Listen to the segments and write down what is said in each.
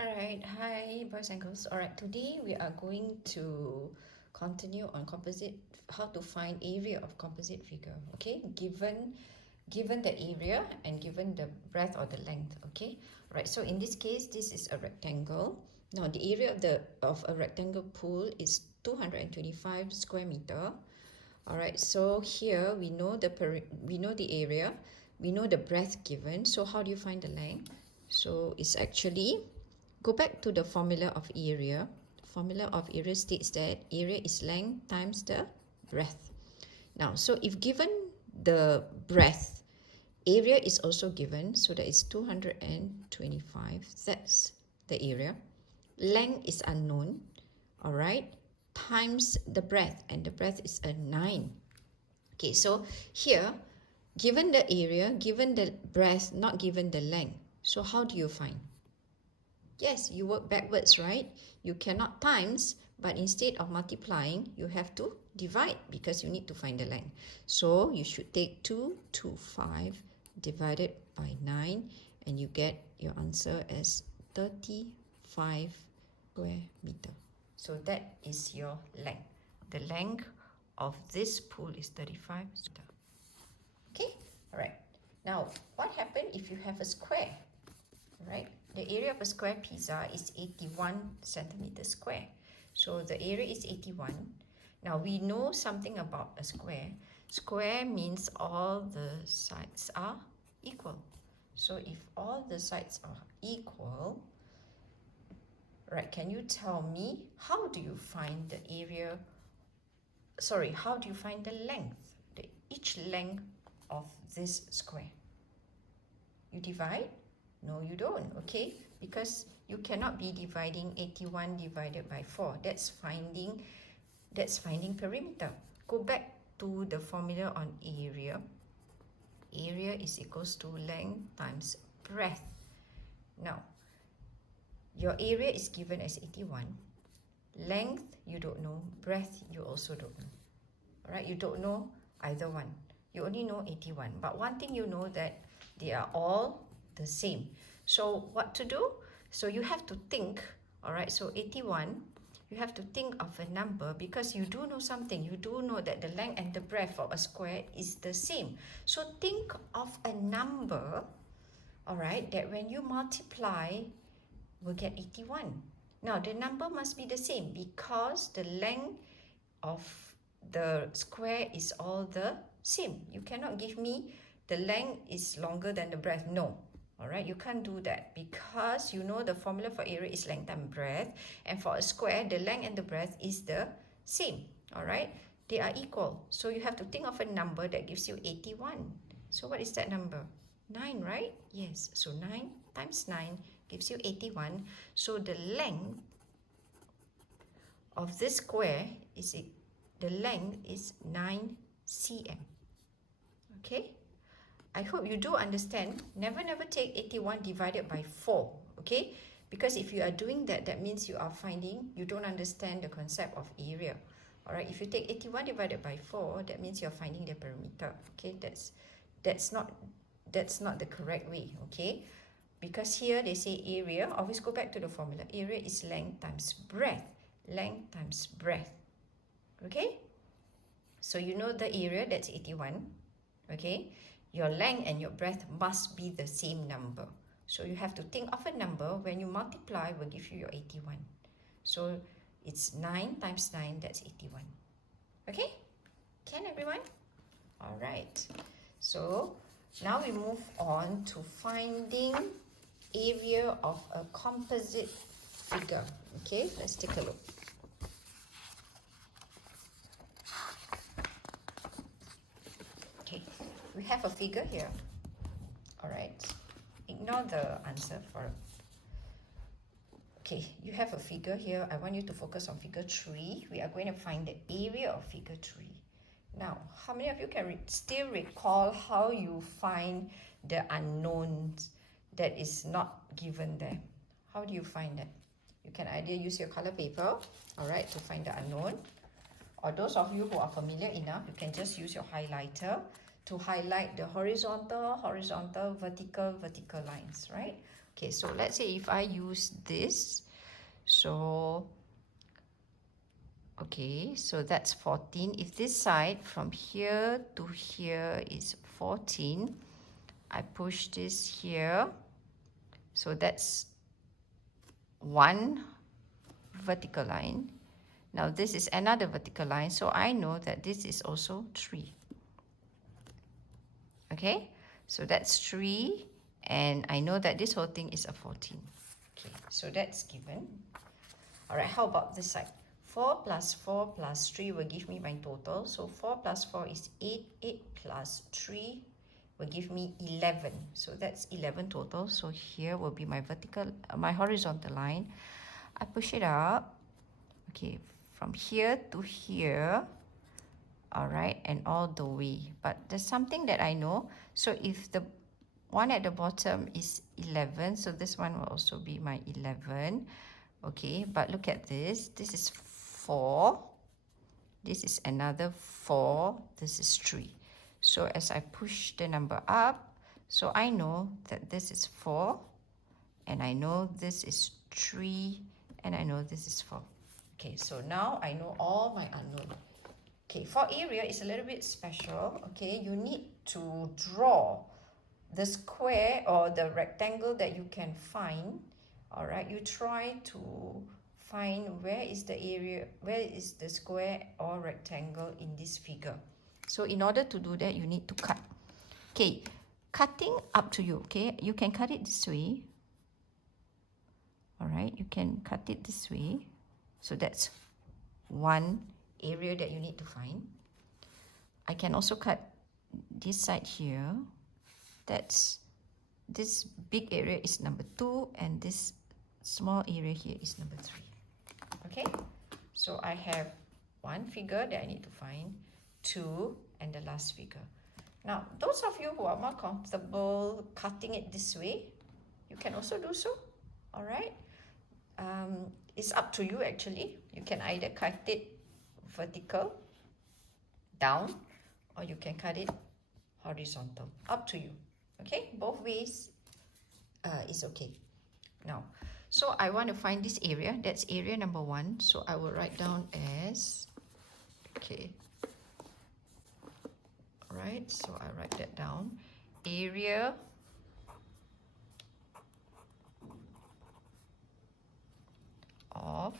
Alright, hi boys and girls. Alright, today we are going to continue on composite, how to find area of composite figure. Okay, given the area and given the breadth or the length. Okay, right. So in this case, this is a rectangle. Now the area of a rectangle pool is 225 square meter. Alright, so here we know the area, we know the breadth given. So how do you find the length? So it's actually, go back to the formula of area. The formula of area states that area is length times the breadth. Now, so if given the breadth, area is also given, so that is 225, that's the area. Length is unknown, all right, times the breadth, and the breadth is a 9. Okay, so here, given the area, given the breadth, not given the length, so how do you find? Yes, you work backwards, right? You cannot times, but instead of multiplying, you have to divide because you need to find the length. So you should take 225 divided by 9 and you get your answer as 35 square meter. So that is your length. The length of this pool is 35 meter. Okay, all right. Now, what happens if you have a square? Right? The area of a square pizza is 81 centimeters square. So the area is 81. Now we know something about a square. Square means all the sides are equal. So if all the sides are equal, right, can you tell me how do you find the area? Sorry, how do you find the length? Each length of this square. You divide? No, you don't, okay? Because you cannot be dividing 81 divided by 4. That's finding perimeter. Go back to the formula on area. Area is equals to length times breadth. Now, your area is given as 81. Length, you don't know. Breadth, you also don't know. All right, you don't know either one. You only know 81. But one thing you know that they are all the same. So what to do? So you have to think, all right, so 81, you have to think of a number because you do know something. You do know that the length and the breadth of a square is the same. So think of a number, all right, that when you multiply, we'll get 81. Now the number must be the same because the length of the square is all the same. You cannot give me the length is longer than the breadth. No. All right, you can't do that because you know the formula for area is length times breadth, and for a square, the length and the breadth is the same. All right, they are equal. So you have to think of a number that gives you 81. So what is that number? 9, right? Yes. So 9 times 9 gives you 81. So the length of this square is the length is 9 cm. Okay. I hope you do understand. Never take 81 divided by 4, okay? Because if you are doing that, that means you are finding, you don't understand the concept of area. All right, if you take 81 divided by 4, that means you're finding the perimeter, okay? That's not the correct way, okay? Because here they say area, always go back to the formula. Area is length times breadth. Length times breadth, okay? So you know the area, that's 81, okay? Your length and your breadth must be the same number. So you have to think of a number. When you multiply, will give you your 81. So it's 9 times 9, that's 81. Okay? Can everyone? All right. So now we move on to finding area of a composite figure. Okay, let's take a look. Okay, we have a figure here. All right, ignore the answer for. Okay, you have a figure here. I want you to focus on figure 3. We are going to find the area of figure 3. Now, how many of you can still recall how you find the unknowns that is not given there? How do you find that? You can either use your color paper, all right, to find the unknown. Or those of you who are familiar enough, you can just use your highlighter to highlight the horizontal, vertical lines, right? Okay, so let's say if I use this, so okay, so that's 14. If this side from here to here is 14, I push this here, so that's one vertical line. Now this is another vertical line, so I know that this is also 3. Okay, so that's 3, and I know that this whole thing is a 14. Okay, so that's given. All right, how about this side? 4 plus 4 plus 3 will give me my total. So 4 plus 4 is 8. 8 plus 3 will give me 11. So that's 11 total. So here will be my my horizontal line. I push it up. Okay, from here to here. All right, and all the way. But there's something that I know. So if the one at the bottom is 11, so this one will also be my 11. Okay, but look at this. This is 4. This is another 4. This is 3. So as I push the number up, so I know that this is 4, and I know this is 3, and I know this is 4. Okay, so now I know all my unknown. Okay, for area, it's a little bit special. Okay, you need to draw the square or the rectangle that you can find. All right, you try to find where is the area, where is the square or rectangle in this figure. So in order to do that, you need to cut. Okay, cutting up to you. Okay, you can cut it this way. All right, you can cut it this way. So that's one area that you need to find. I can also cut this side here. That's this big area is number 2, and this small area here is number 3. Okay, so I have one figure that I need to find, 2, and the last figure. Now, those of you who are more comfortable cutting it this way, you can also do so. All right, it's up to you actually. You can either cut it vertical down, or you can cut it horizontal. Up to you. Okay, both ways is okay. Now, so I want to find this area. That's area number 1. So I will write down as, okay, all right, so I write that down. Area of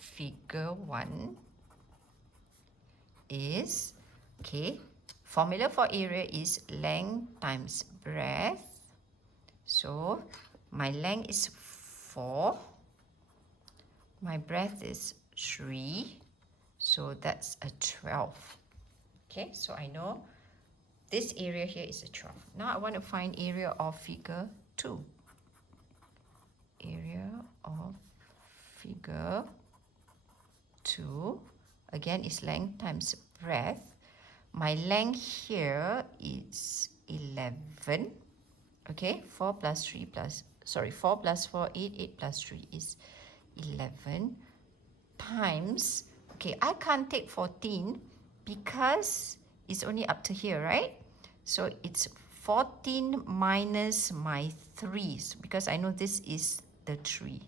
figure 1 is, okay, formula for area is length times breadth. So my length is 4, my breadth is 3, so that's a 12. Okay, so I know this area here is a 12. Now I want to find area of figure 2. Area of figure 2, again, is length times breadth. My length here is 11. Okay, 4 plus 3 plus, sorry, 4 plus 4, 8, 8 plus 3 is 11 times, okay, I can't take 14 because it's only up to here, right? So it's 14 minus my 3, because I know this is the 3.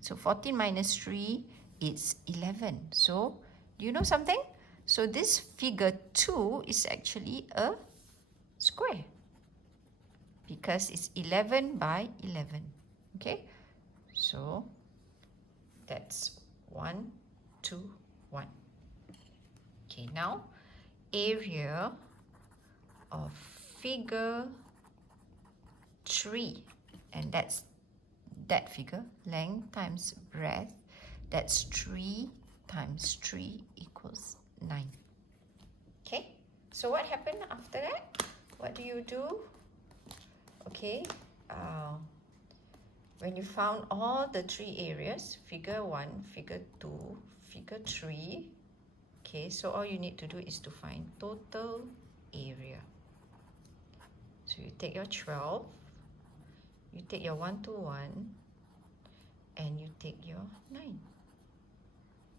So 14 minus 3 is 11. So do you know something? So this figure 2 is actually a square, because it's 11 by 11. Okay, so that's 1, 2, 1. Okay, now area of figure 3, and that's that figure, length times breadth, that's 3 times 3 equals 9. Okay, so what happened after that? What do you do? Okay, when you found all the 3 areas, figure 1, figure 2, figure 3, okay, so all you need to do is to find total area. So you take your 12, you take your 1 to 1, and you take your 9.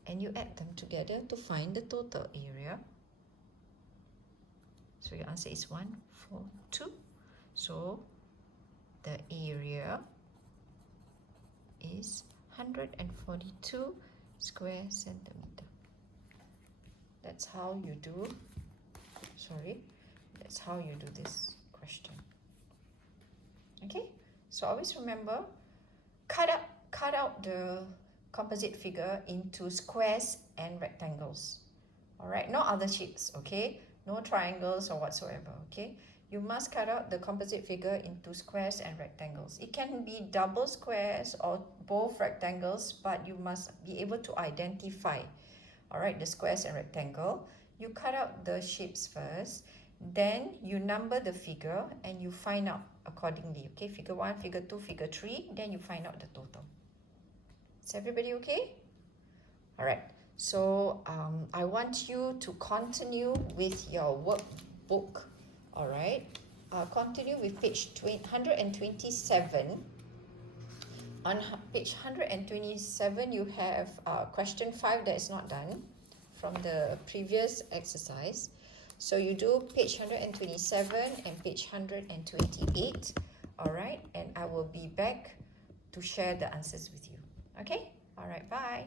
And you add them together to find the total area. So your answer is 142. So the area is 142 square centimeter. That's how you do, that's how you do this question. Okay, so always remember, cut out the composite figure into squares and rectangles. All right, no other shapes, okay? No triangles or whatsoever, okay? You must cut out the composite figure into squares and rectangles. It can be double squares or both rectangles, but you must be able to identify, all right, the squares and rectangle. You cut out the shapes first, then you number the figure and you find out accordingly, okay? Figure 1, figure 2, figure 3, then you find out the total. Is everybody okay? All right, so I want you to continue with your workbook, all right? Continue with page 127. On page 127, you have question 5 that is not done from the previous exercise. So you do page 127 and page 128, all right? And I will be back to share the answers with you. Okay? All right, bye.